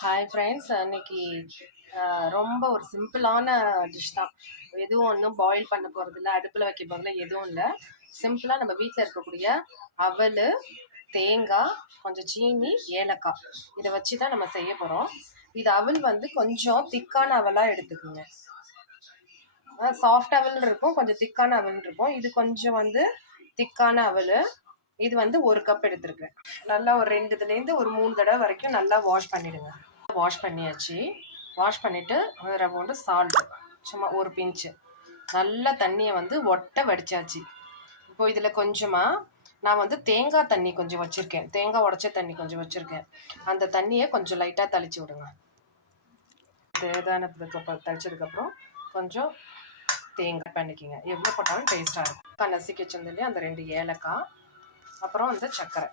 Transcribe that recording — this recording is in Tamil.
ஹாய் ஃப்ரெண்ட்ஸ், அன்னைக்கு ரொம்ப ஒரு சிம்பிளான டிஷ் தான். எதுவும் ஒன்றும் பாயில் பண்ண போகிறதில்ல, அடுப்பில் வைக்க போகிறதில்ல, எதுவும் இல்லை. சிம்பிளாக நம்ம வீட்டில் இருக்கக்கூடிய அவல், தேங்காய், கொஞ்சம் சீனி, ஏலக்காய் இதை வச்சு தான் நம்ம செய்ய போகிறோம். இது அவல் வந்து கொஞ்சம் திக்கான அவலாக எடுத்துக்கோங்க. சாஃப்ட் அவல் இருக்கும், கொஞ்சம் திக்கான அவல் இருக்கும். இது கொஞ்சம் வந்து திக்கான அவல். இது வந்து 1 கப் எடுத்துருக்கேன். நல்லா ஒரு 2 இதுலேருந்து ஒரு 3 தடவை வரைக்கும் நல்லா வாஷ் பண்ணிடுங்க. வாஷ் பண்ணியாச்சு. வாஷ் பண்ணிவிட்டு அதில் போட்டு சால்ட்டு சும்மா ஒரு பிஞ்சு நல்லா தண்ணியை வந்து ஒட்ட வடிச்சாச்சு. இப்போ இதில் கொஞ்சமாக நான் வந்து தேங்காய் தண்ணி கொஞ்சம் வச்சுருக்கேன், தேங்காய் உடச்ச தண்ணி கொஞ்சம் வச்சுருக்கேன். அந்த தண்ணியை கொஞ்சம் லைட்டாக தெளித்து விடுங்க. தேவையானதுக்கு தெளிச்சதுக்கப்புறம் கொஞ்சம் தேங்காய் பண்ணிக்கிங்க. எவ்வளோ போட்டாலும் டேஸ்ட்டாக இருக்கும். நசுக்கி வச்சிருந்தேன் அந்த 2 ஏலக்காய், அப்புறம் அந்த சர்க்கரை